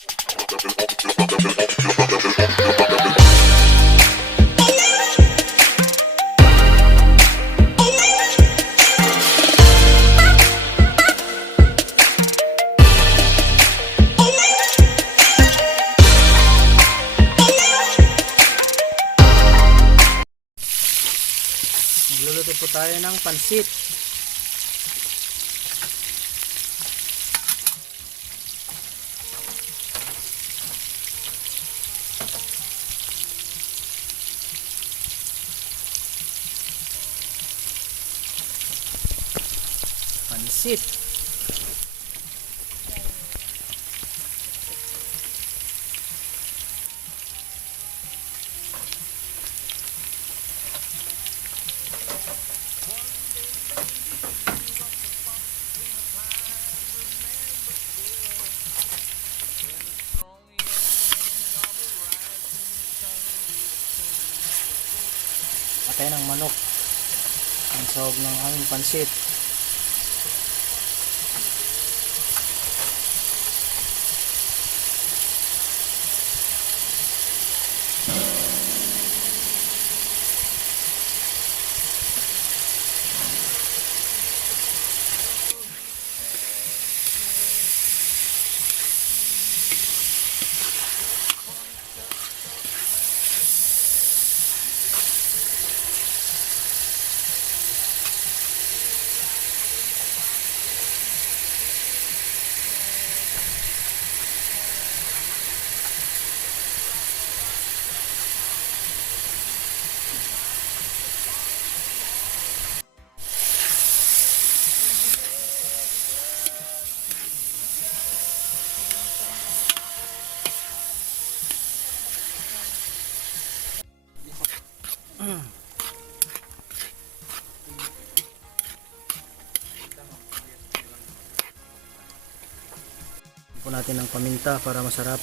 Magluluto po tayo ng pansit. Pansit. Patay ng manok ang sahog ng aming pansit. Po natin ng paminta para masarap.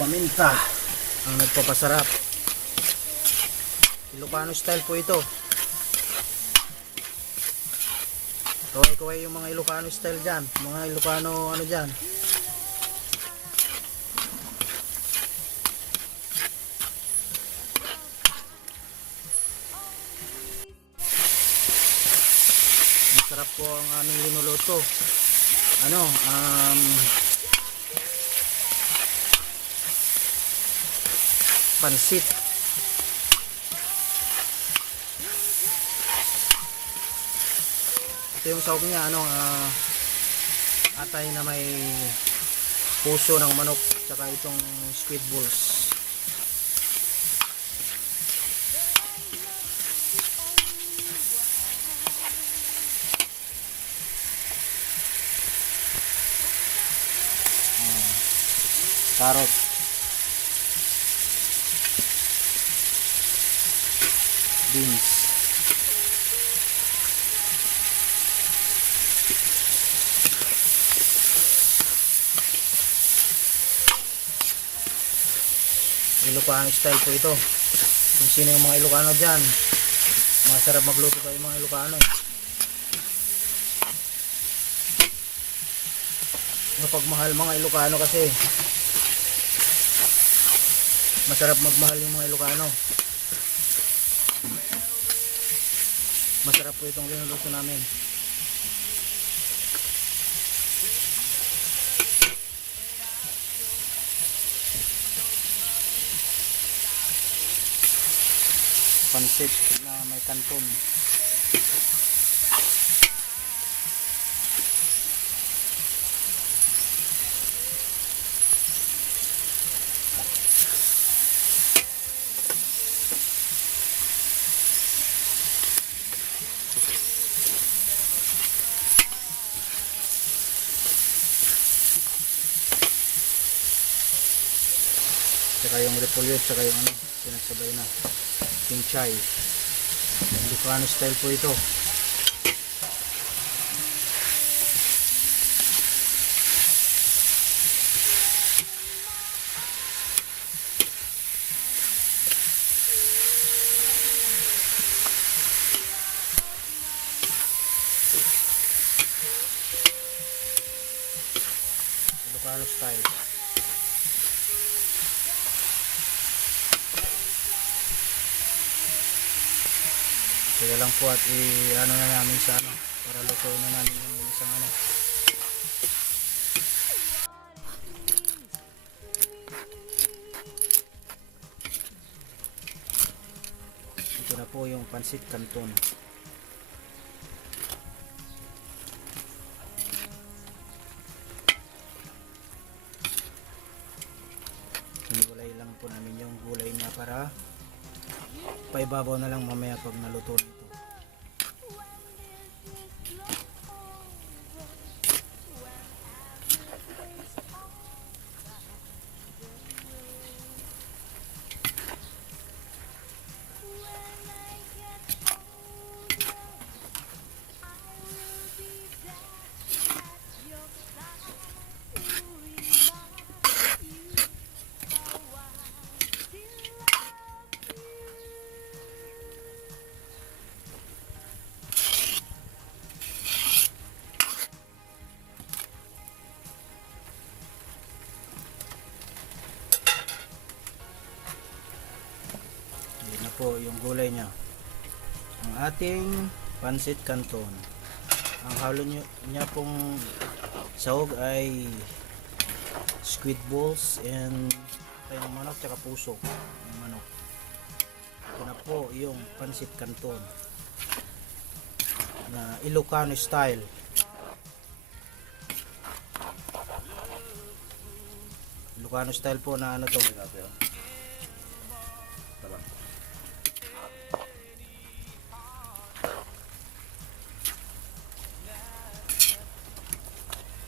Paminta ang nagpapasarap. Ilocano style po ito. Kaway-kaway yung mga Ilocano style dyan, mga Ilocano ano dyan. Masarap po ang aming linuluto. Pansit. Ito yung sahog niya, atay na may puso ng manok, tsaka itong squid balls. Carrot, beans, Ilocano style po ito. Kung sino yung mga Ilocano dyan, masarap magluto kayo mga Ilocano. Mapagmahal mga Ilocano kasi masarap magmahal yung mga Ilocano. Masarap po itong linuluto namin. Pansit na may kanton. Tsaka yung repolyo, tsaka yung pinagsabay na pinchay. Ilocano style po ito. Ilocano style. Kaya lang po at i-ano na namin sa ano para luto na namin yung isang ano. Ito na po yung pansit canton. Sinulay lang po namin yung gulay niya para paibabaw na lang mamaya pag naluto nito. Yan na po yung gulay niya. Ang ating pansit canton. Ang halo niya pong sahog ay squid balls and tayo ng manok tsaka puso ng manok. Ito na po yung pansit canton na Ilocano style. Ilocano style po na ano to.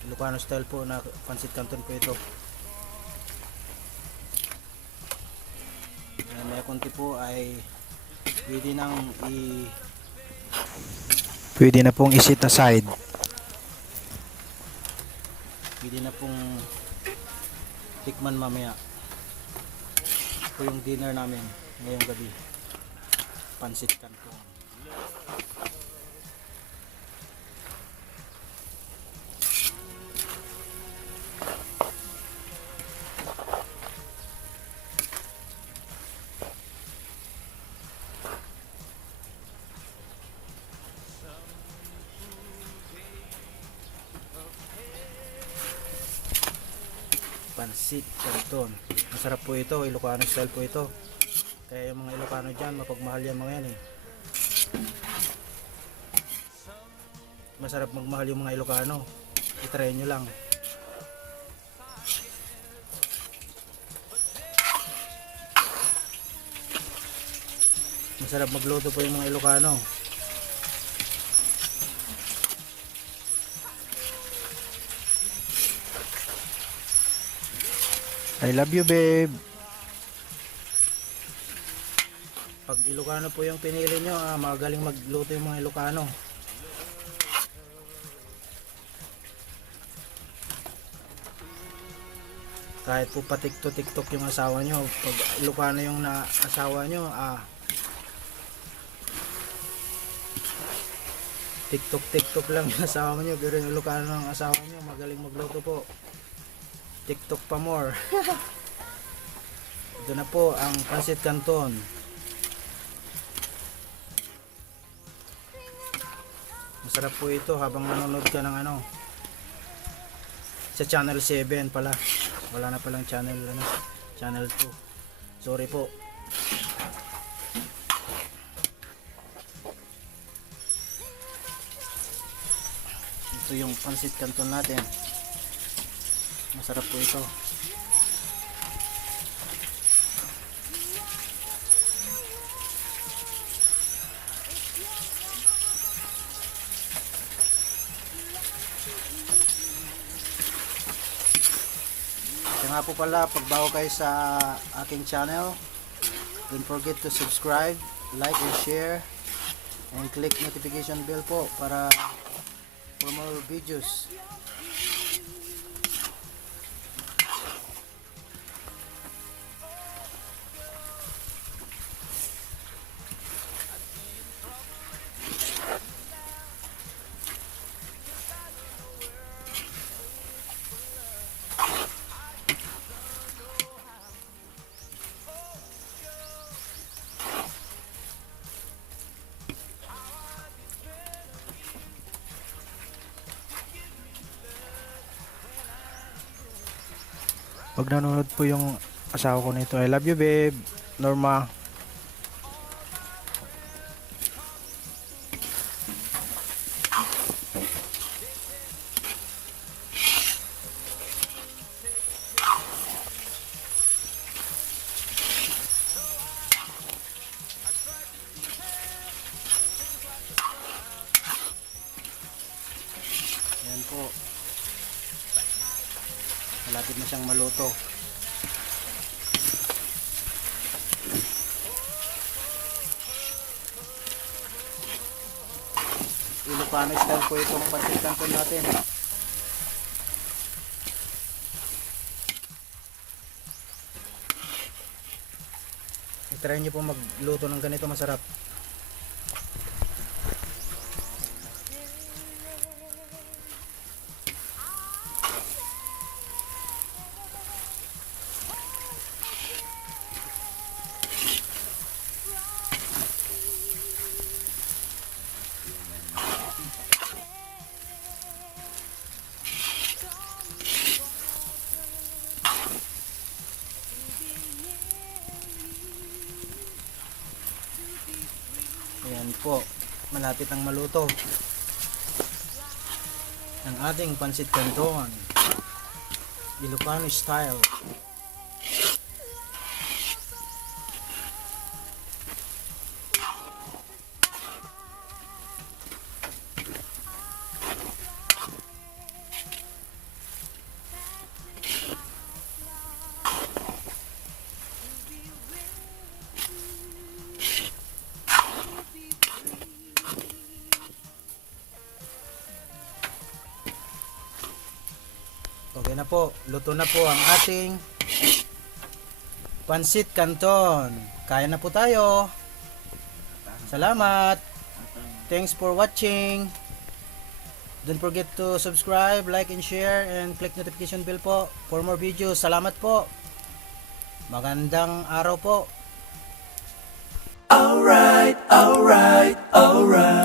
Ilocano style po na pansit canton po ito. May konti po ay pwede na pong i-set aside. Pwede na pong tikman mamaya. Ito yung dinner namin ngayong gabi. Pansit canton. Pansit canton. Masarap po ito, Ilocano style po ito. Kaya yung mga Ilocano dyan, mapagmahal yan mga yan eh. Masarap magmahal yung mga Ilocano. I-try nyo lang. Masarap magluto po yung mga Ilocano. I love you, babe. Pag Ilocano po yung pinili nyo, magaling magluto yung mga Ilocano. Kahit po patikto-tiktok yung asawa nyo, pag Ilocano yung asawa nyo, tiktok-tiktok lang yung asawa nyo, pero yung Ilocano ng asawa nyo, magaling magluto po. TikTok pa more. Ito na po ang pansit canton. Masarap po ito habang nanonood ka ng ano sa channel 7 pala. Wala na palang channel channel 2. Sorry po. Ito yung pansit canton natin. Masarap po ito. Kaya nga po pala, pag bago kayo sa aking channel, don't forget to subscribe, like and share, and click notification bell po para for more videos. Pag nanonood po yung asawa ko nito, I love you babe, Norma. Yan po. Malapit na siyang maluto. Ilocano style po itong pancit canton natin. I-try nyo po magluto ng ganito, masarap. Ayan po, malapit ang maluto ang ating pancit canton, Ilocano style. Okay na po, luto na po ang ating pancit canton. Kaya na po tayo. Salamat. Thanks for watching. Don't forget to subscribe, like and share, and click notification bell po for more videos. Salamat po. Magandang araw po. Alright, alright, alright.